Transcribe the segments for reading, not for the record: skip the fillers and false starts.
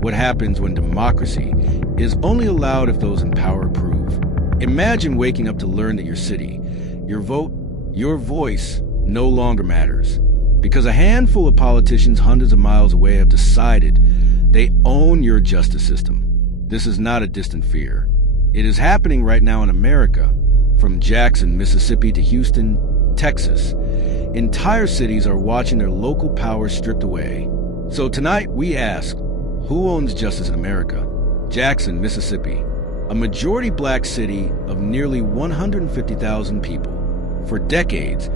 What happens when democracy is only allowed if those in power approve? Imagine waking up to learn that your city, your vote, your voice no longer matters because a handful of politicians hundreds of miles away have decided they own your justice system. This is not a distant fear. It is happening right now in America, from Jackson, Mississippi to Houston, Texas. Entire cities are watching their local power stripped away. So tonight we ask, who owns justice in America? Jackson, Mississippi, a majority black city of nearly 150,000 people. For decades,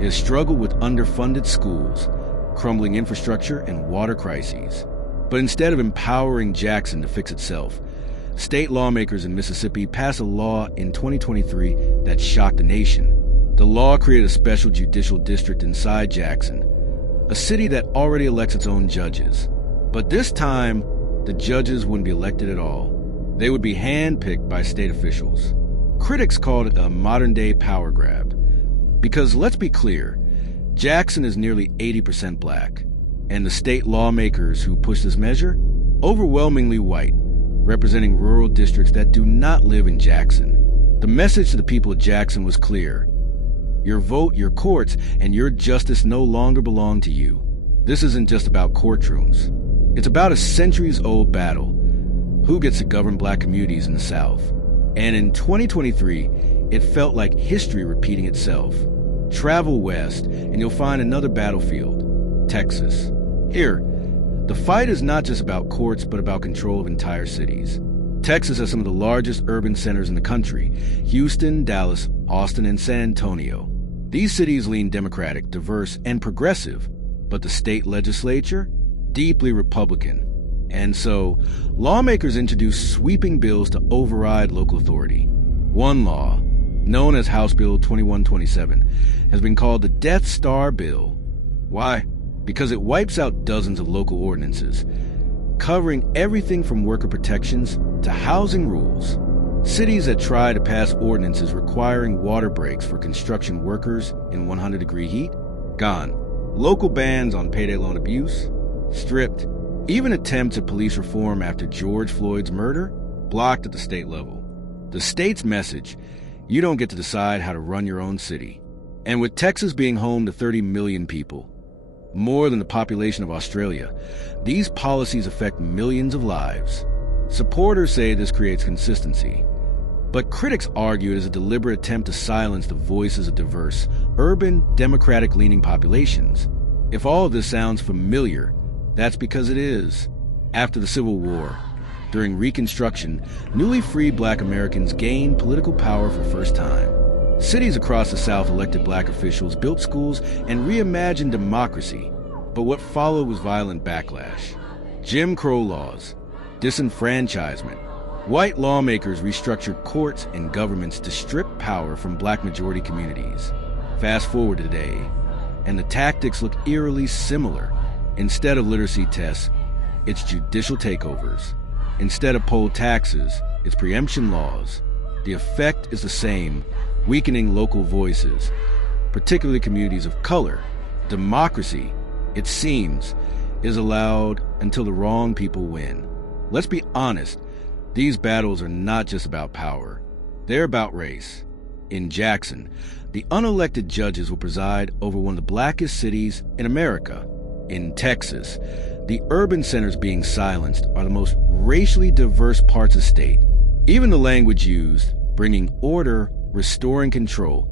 it has struggled with underfunded schools, crumbling infrastructure, and water crises. But instead of empowering Jackson to fix itself, state lawmakers in Mississippi passed a law in 2023 that shocked the nation. The law created a special judicial district inside Jackson, a city that already elects its own judges. But this time, the judges wouldn't be elected at all. They would be handpicked by state officials. Critics called it a modern-day power grab. Because let's be clear, Jackson is nearly 80% black, and the state lawmakers who push this measure, overwhelmingly white, representing rural districts that do not live in Jackson. The message to the people of Jackson was clear. Your vote, your courts, and your justice no longer belong to you. This isn't just about courtrooms. It's about a centuries-old battle. Who gets to govern black communities in the South? And in 2023, it felt like history repeating itself. Travel west, and you'll find another battlefield, Texas. Here, the fight is not just about courts, but about control of entire cities. Texas has some of the largest urban centers in the country: Houston, Dallas, Austin, and San Antonio. These cities lean Democratic, diverse, and progressive, but the state legislature, deeply Republican. And so, lawmakers introduced sweeping bills to override local authority. One law, known as House Bill 2127, has been called the Death Star Bill. Why? Because it wipes out dozens of local ordinances, covering everything from worker protections to housing rules. Cities that try to pass ordinances requiring water breaks for construction workers in 100-degree heat, gone. Local bans on payday loan abuse, stripped. Even attempts at police reform after George Floyd's murder, blocked at the state level. The state's message: you don't get to decide how to run your own city. And with Texas being home to 30 million people, more than the population of Australia, these policies affect millions of lives. Supporters say this creates consistency, but critics argue it is a deliberate attempt to silence the voices of diverse, urban, Democratic-leaning populations. If all of this sounds familiar, that's because it is. After the Civil War, during Reconstruction, newly freed black Americans gained political power for the first time. Cities across the South elected black officials, built schools, and reimagined democracy. But what followed was violent backlash. Jim Crow laws, disenfranchisement. White lawmakers restructured courts and governments to strip power from black majority communities. Fast forward to today, and the tactics look eerily similar. Instead of literacy tests, it's judicial takeovers. Instead of poll taxes, it's preemption laws. The effect is the same, weakening local voices, particularly communities of color. Democracy, it seems, is allowed until the wrong people win. Let's be honest, these battles are not just about power. They're about race. In Jackson, the unelected judges will preside over one of the blackest cities in America. In Texas, the urban centers being silenced are the most racially diverse parts of the state. Even the language used, bringing order, restoring control,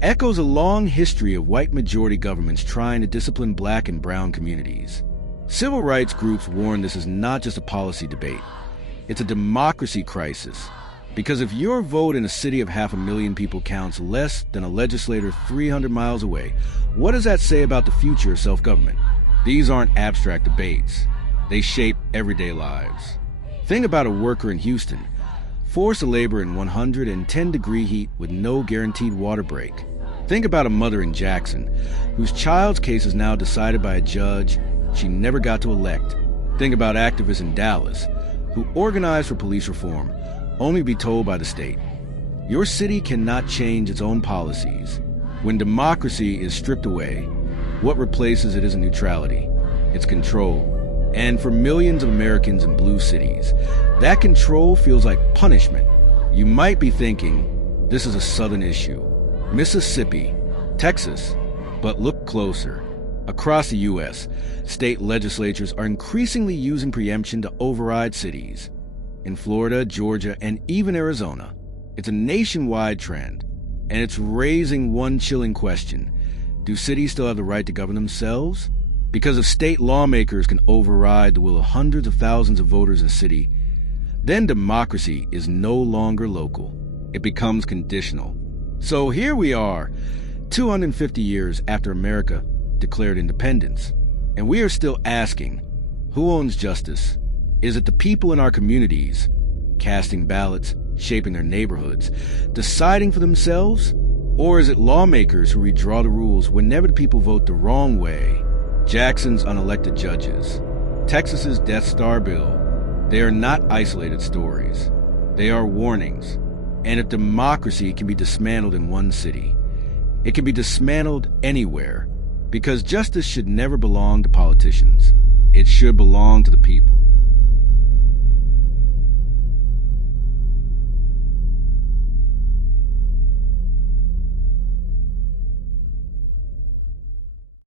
echoes a long history of white majority governments trying to discipline black and brown communities. Civil rights groups warn this is not just a policy debate. It's a democracy crisis. Because if your vote in a city of 500,000 people counts less than a legislator 300 miles away, what does that say about the future of self-government? These aren't abstract debates. They shape everyday lives. Think about a worker in Houston, forced to labor in 110-degree heat with no guaranteed water break. Think about a mother in Jackson, whose child's case is now decided by a judge she never got to elect. Think about activists in Dallas, who organized for police reform, only to be told by the state, your city cannot change its own policies. When democracy is stripped away, what replaces it isn't neutrality, it's control. And for millions of Americans in blue cities, that control feels like punishment. You might be thinking, this is a Southern issue. Mississippi, Texas, but look closer. Across the U.S., state legislatures are increasingly using preemption to override cities. In Florida, Georgia, and even Arizona, it's a nationwide trend, and it's raising one chilling question. Do cities still have the right to govern themselves? Because if state lawmakers can override the will of hundreds of thousands of voters in a city, then democracy is no longer local. It becomes conditional. So here we are, 250 years after America declared independence, and we are still asking, who owns justice? Is it the people in our communities, casting ballots, shaping their neighborhoods, deciding for themselves? Or is it lawmakers who redraw the rules whenever the people vote the wrong way? Jackson's unelected judges, Texas's Death Star bill, they are not isolated stories. They are warnings. And if democracy can be dismantled in one city, it can be dismantled anywhere, because justice should never belong to politicians. It should belong to the people.